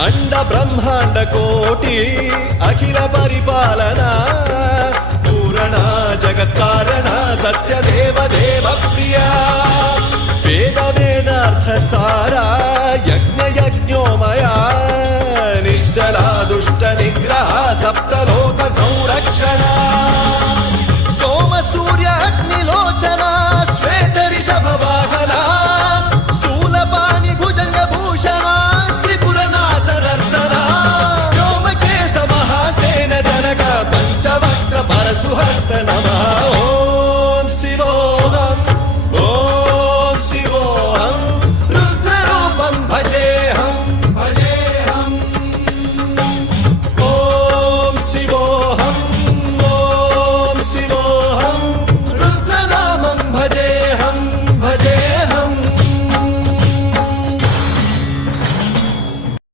अंड ब्रह्मांड कोटि अखिल परिपालना पूरणा जगत्कारणा सत्यदेव देव प्रिया वेद वेदार्थ सारा यज्ञ यज्ञोमया निश्चला दुष्ट निग्रह सप्तलो